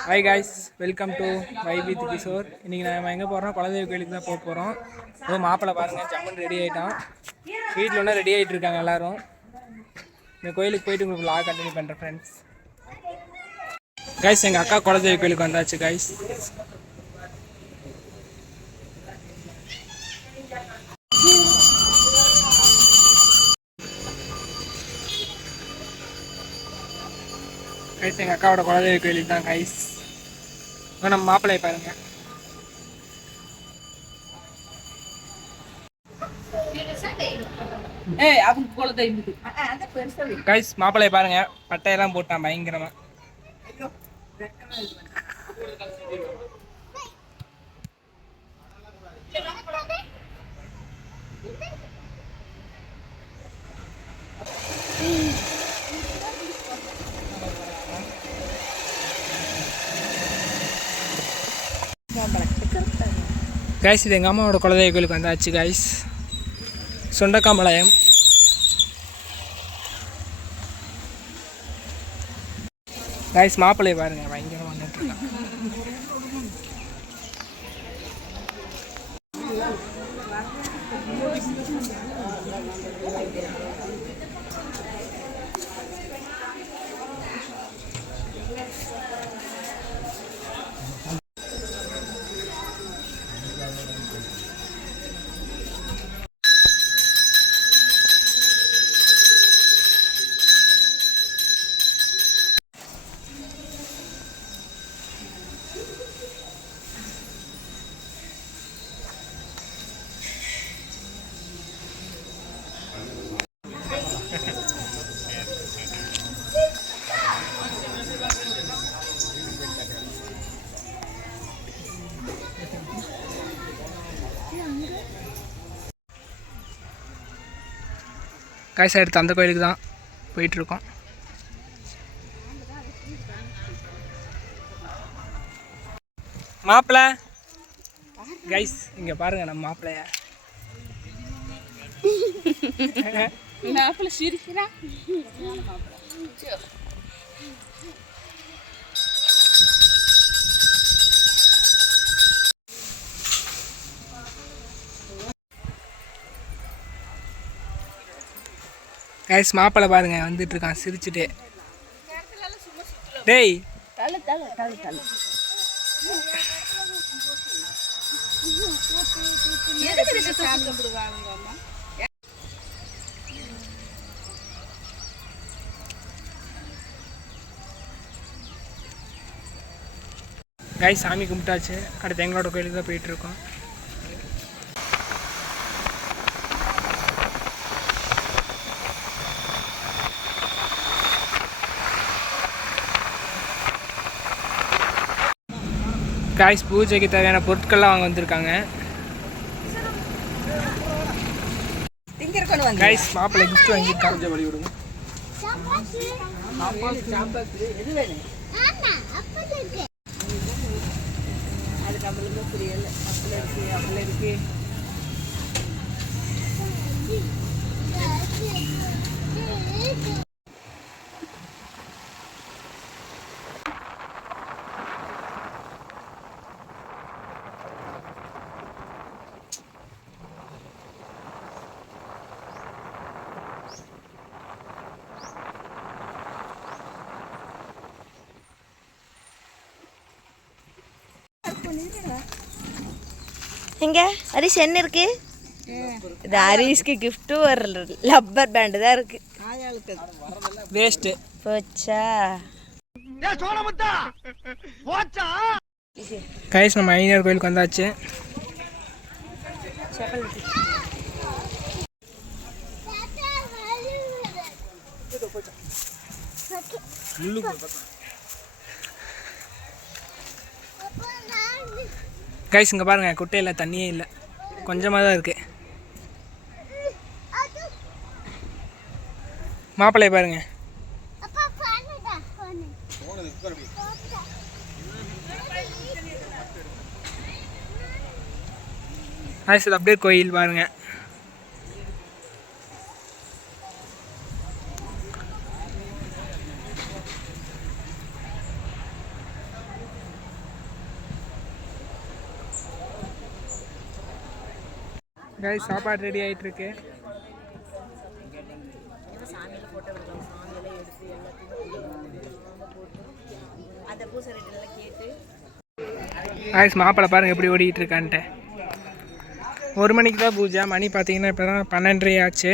Hi guys, welcome to why with Kishore. இன்றைக்கி நம்ம எங்கே போகிறோம்? குலதெய்வ கோயிலுக்கு தான் போக போகிறோம். அதுவும் மாப்பிள்ளை பாருங்கள், ஜம்முன்னு ரெடி ஆகிட்டான். வீட்டில் ஒன்றா ரெடி ஆகிட்டு இருக்காங்க எல்லோரும். இந்த கோயிலுக்கு போயிட்டு உங்களுக்கு vlog கண்டினியூ பண்ணுறேன் ஃப்ரெண்ட்ஸ். காய்ஸ், எங்கள் அக்கா குலதெய்வ கோயிலுக்கு வந்தாச்சு காய்ஸ். கைஸ், எங்கள் அக்காவோட குலதெய்வ கோயிலுக்கு தான் கைஸ். நம்ம மாப்பிள்ளையை பாருங்க. கைஸ், மாப்பிள்ளையை பாருங்க, பட்டையெல்லாம் போட்டான் பயங்கரமா. கைஸ், இது எங்கள் அம்மாவோட குலதெய்வ கோயிலுக்கு வந்தாச்சு கைஸ். சுண்டக்காம்பாளையம். கைஸ், மாப்பிள்ளையை பாருங்க, பயங்கரமாக வந்துட்டுருக்கான். கைஸ், எடுத்து அந்த கோயிலுக்கு தான் போயிட்டுருக்கோம். மாப்பிள்ளை கைஸ், இங்கே பாருங்க நம்ம மாப்பிள்ளைய. கைஸ், மாப்பிள்ளை பாருங்க வந்துட்டு இருக்கான் சிரிச்சுட்டே. டேய் கைஸ், சாமி கும்பிட்டாச்சு. அடுத்து எங்களோட கோயிலுக்கு தான் போயிட்டுருக்கோம். காய்ஸ், பூஜைக்கு தேவையான பொருட்கள்லாம் வாங்க வந்திருக்காங்க. காய்ஸ், மாப்பிள்ளை கிஃப்ட் வாங்கியிருக்காங்க. வழி விடுங்க. எங்க ஹரிஷ் என்ன இருக்கு? இது ஹரிஷ்க்கு கிஃப்ட் ஒரு லப்பர் பேண்ட் தான் இருக்கு. வேஸ்ட் போச்சா? கைஸ், நம்ம ஐயனார் கோயிலுக்கு வந்தாச்சு. கைஸ், இங்கே பாருங்கள், குட்டையில் தண்ணியே இல்லை, கொஞ்சமாக தான் இருக்குது. மாப்பிள்ளையை பாருங்க. கைஸ், இது அப்படியே கோயில் பாருங்கள். கைஸ் சாப்பாடு ரெடி ஆகிட்டு இருக்கு. கைஸ் மாப்பிள்ளை பாருங்க எப்படி ஓடிக்கிட்டு இருக்கான்ட்டு. 1 மணிக்கு தான் பூஜை. மணி பார்த்தீங்கன்னா இப்போ தான் 12:30 ஆச்சு.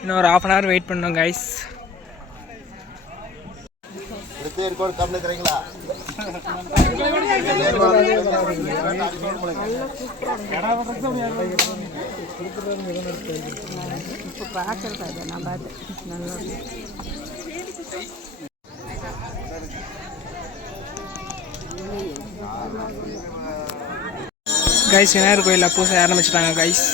இன்னும் ஒரு 1/2 hour வெயிட் பண்ணோம் கைஸ். கைஸ் விநாயகர் கோயிலில் பூசை ஆரம்பிச்சிட்டாங்க கைஸ்.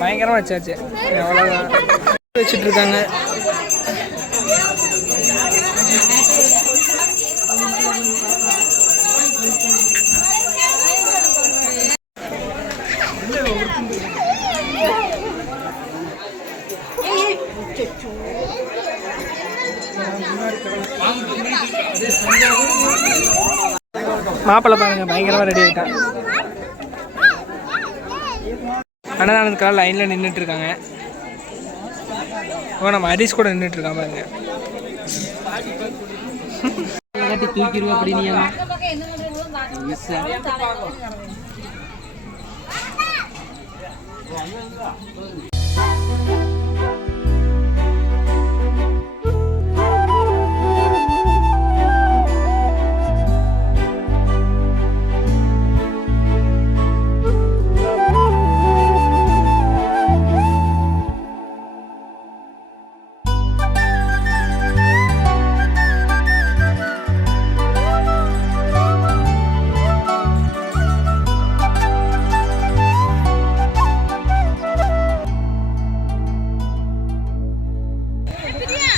பயங்கரமாக வச்சாச்சு. அவ்வளோதான் வச்சுட்டு இருக்காங்க. மாப்பிள்ளை பாருங்க பயங்கரமாக ரெடி ஆகிட்டான். அன்னதானத்துக்காக லைனில் நின்றுட்டு இருக்காங்க. ஓ நம்ம ஹரிஷ் கூட நின்றுட்டு இருக்கான் பாருங்க. தூக்கிடுவோம் அப்படின்னு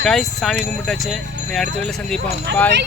கைஸ் சாமி கும்பிட்டாச்சு. அடுத்த வேலை சந்திப்போம். பாய்.